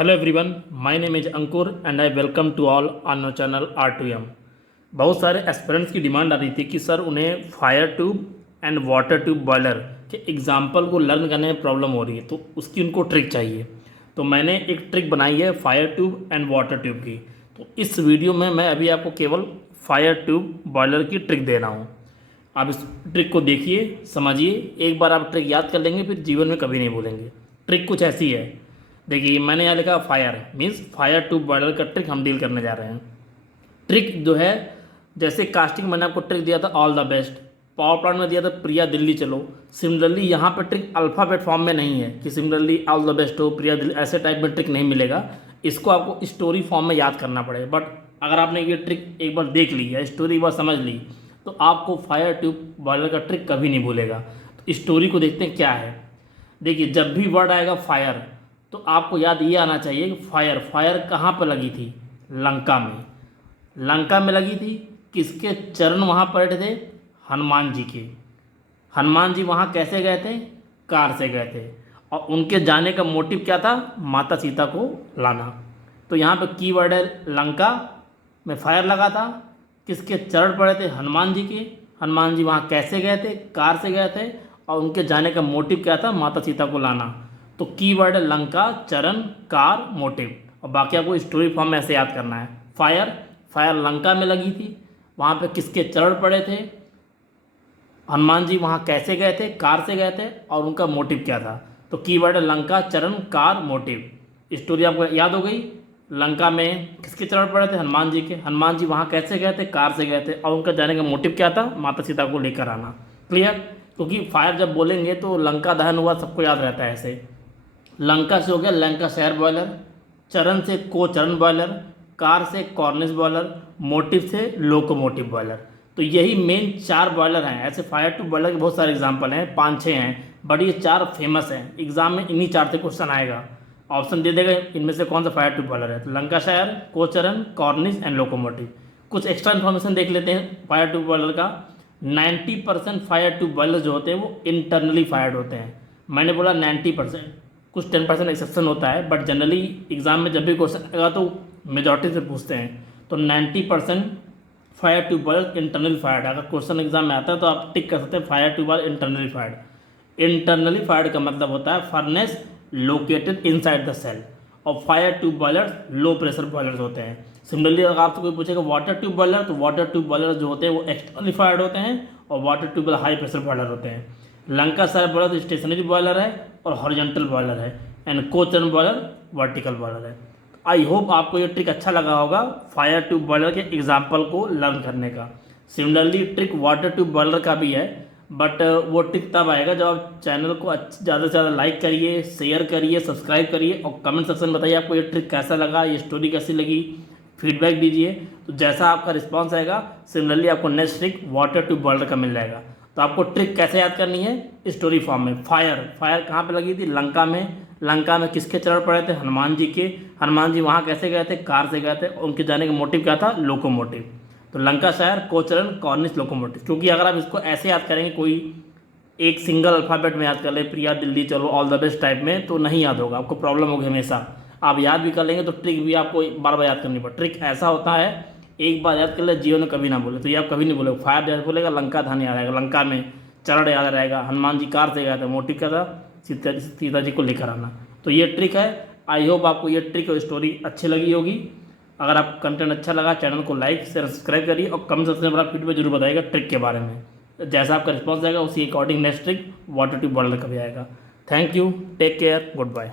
Hello everyone, my name is Ankur and I welcome to all on your channel R2M। बहुत सारे aspirants की demand आ रही थी कि सर उन्हें fire tube and water tube boiler के एग्जांपल को लर्न करने में प्रॉब्लम हो रही है, तो उसकी उनको ट्रिक चाहिए। तो मैंने एक ट्रिक बनाई है fire tube and water tube की। तो इस वीडियो में मैं अभी आपको केवल फायर ट्यूब बॉयलर की ट्रिक दे रहा हूँ। आप इस ट्रिक को देखिए, समझिए। एक बार आप ट्रिक याद कर लेंगे फिर जीवन में कभी नहीं भूलेंगे। ट्रिक कुछ ऐसी है, देखिए मैंने यहाँ लिखा fire means fire tube boiler का ट्रिक हम डील करने जा रहे हैं। ट्रिक जो है, जैसे कास्टिंग मैंने आपको ट्रिक दिया था all the best, power plant में दिया था प्रिया दिल्ली चलो। सिमिलरली यहाँ पर ट्रिक अल्फ़ाबेट फॉर्म में नहीं है कि सिमिलरली ऑल द बेस्ट हो प्रिया दिल्ली, ऐसे टाइप में ट्रिक नहीं मिलेगा। इसको आपको स्टोरी फॉर्म में याद करना पड़ेगा। बट अगर आपने ये ट्रिक एक बार देख ली या स्टोरी एक बार समझ ली तो आपको फायर ट्यूब बॉयलर का ट्रिक कभी नहीं भूलेगा। तो स्टोरी को देखते हैं क्या है। देखिए, जब भी वर्ड आएगा फायर तो आपको याद ये आना चाहिए कि फायर फायर कहाँ पर लगी थी? लंका में। लंका में लगी थी। किसके चरण वहाँ पड़े थे? हनुमान जी के। हनुमान जी वहाँ कैसे गए थे? कार से गए थे। और उनके जाने का मोटिव क्या था? माता सीता को लाना। तो यहाँ पे कीवर्ड है लंका में फायर लगा था। किसके चरण पड़े थे? हनुमान जी के। हनुमान जी वहाँ कैसे गए थे? कार से गए थे। और उनके जाने का मोटिव क्या था? माता सीता को लाना। तो कीवर्ड है लंका, चरण, कार, मोटिव। और बाकी आपको स्टोरी फॉर्म में ऐसे याद करना है। फायर फायर लंका में लगी थी। वहाँ पे किसके चरण पड़े थे? हनुमान जी वहाँ कैसे गए थे? कार से गए थे। और उनका मोटिव क्या था? तो कीवर्ड है लंका, चरण, कार, मोटिव। स्टोरी आपको याद हो गई। लंका में किसके चरण पड़े थे? हनुमान जी के। हनुमान जी वहाँ कैसे गए थे? कार से गए थे। और उनका जाने का मोटिव क्या था? माता सीता को लेकर आना। क्लियर? क्योंकि फायर जब बोलेंगे तो लंका दहन हुआ सबको याद रहता है ऐसे। लंका से हो गया लंका शहर बॉयलर, चरण से कोचरण बॉयलर, कार से कॉर्निस बॉयलर, मोटिव से लोकोमोटिव बॉयलर। तो यही मेन 4 बॉयलर हैं। ऐसे फायर ट्यूब बॉयलर के बहुत सारे एग्जांपल हैं, 5-6 हैं, बट ये 4 फेमस हैं। एग्जाम में इन्हीं 4 से क्वेश्चन आएगा। ऑप्शन दे देगा इनमें से कौन सा फायर ट्यूब बॉयलर है। तो लंका शहर, कोचरण, कॉर्निस एंड लोकोमोटिव। कुछ एक्स्ट्रा इन्फॉर्मेशन देख लेते हैं फायर ट्यूब बॉयलर का। 90% फायर ट्यूब बॉयलर जो होते हैं वो इंटरनली फायर्ड होते हैं। मैंने बोला 90%, कुछ 10% एक्सेप्शन होता है, बट जनरली एग्जाम में जब भी क्वेश्चन आएगा तो मेजॉरिटी से पूछते हैं। तो 90% fire tube boiler internally fired. अगर क्वेश्चन एग्जाम में आता है तो आप टिक कर सकते हैं fire tube boiler internally fired. Internally fired का मतलब होता है furnace located inside the shell. और fire tube boiler low pressure boilers होते हैं। सिमिलरली अगर आपसे कोई पूछेगा वाटर ट्यूब बॉयलर, तो वाटर ट्यूब बॉयलर जो होते हैं वो एक्सटर्नली फायर्ड होते हैं और water tube boiler high pressure boiler होते हैं। लंका शहर बॉयलर स्टेशनरी बॉयलर है और हॉरिजॉन्टल बॉयलर है, एंड कोचरण बॉयलर वर्टिकल बॉयलर है। आई होप आपको ये ट्रिक अच्छा लगा होगा फायर ट्यूब बॉयलर के एग्जाम्पल को लर्न करने का। Similarly trick water tube boiler का भी है, बट वो ट्रिक तब आएगा जब आप चैनल को ज़्यादा से ज़्यादा लाइक करिए, शेयर करिए, सब्सक्राइब करिए और कमेंट सेक्शन में बताइए आपको ये ट्रिक कैसा लगा, ये स्टोरी कैसी लगी, फीडबैक दीजिए। तो जैसा आपका रिस्पॉन्स आएगा सिमिलरली आपको next trick water tube boiler का मिल जाएगा। तो आपको ट्रिक कैसे याद करनी है? स्टोरी फॉर्म में। फायर फायर कहाँ पे लगी थी? लंका में। लंका में किसके चरण पड़े थे? हनुमान जी के। हनुमान जी वहाँ कैसे गए थे? कार से गए थे। उनके जाने का मोटिव क्या था? लोकोमोटिव। तो लंका शहर, कोचरण, कॉर्निस, लोकोमोटिव। क्योंकि अगर आप इसको ऐसे याद करेंगे, कोई एक सिंगल अल्फ़ाबेट में याद कर ले, प्रिया दिल्ली चलो, ऑल द बेस्ट टाइप में, तो नहीं याद होगा, आपको प्रॉब्लम होगी हमेशा। आप याद भी कर लेंगे तो ट्रिक भी आपको बार बार याद करनी पड़े। ट्रिक ऐसा होता है, एक बार याद कर ले, जीवन में कभी ना बोले। तो ये आप कभी नहीं बोले। फायर याद बोलेगा, लंका धान याद आएगा, लंका में चरण याद रहेगा, हनुमान जी कार से गए थे, मोटिव क्या था? सीता जी को लेकर आना। तो ये ट्रिक है। आई होप आपको ये ट्रिक और स्टोरी अच्छी लगी होगी। अगर आप कंटेंट अच्छा लगा, चैनल को लाइक शेयर सब्सक्राइब करिए और कमेंट सेक्शन में अपना फीडबैक जरूर बताइएगा ट्रिक के बारे में। जैसा आपका रिस्पॉन्स आएगा उसी according next trick water tube boiler का भी आएगा। Thank you, take care, good bye.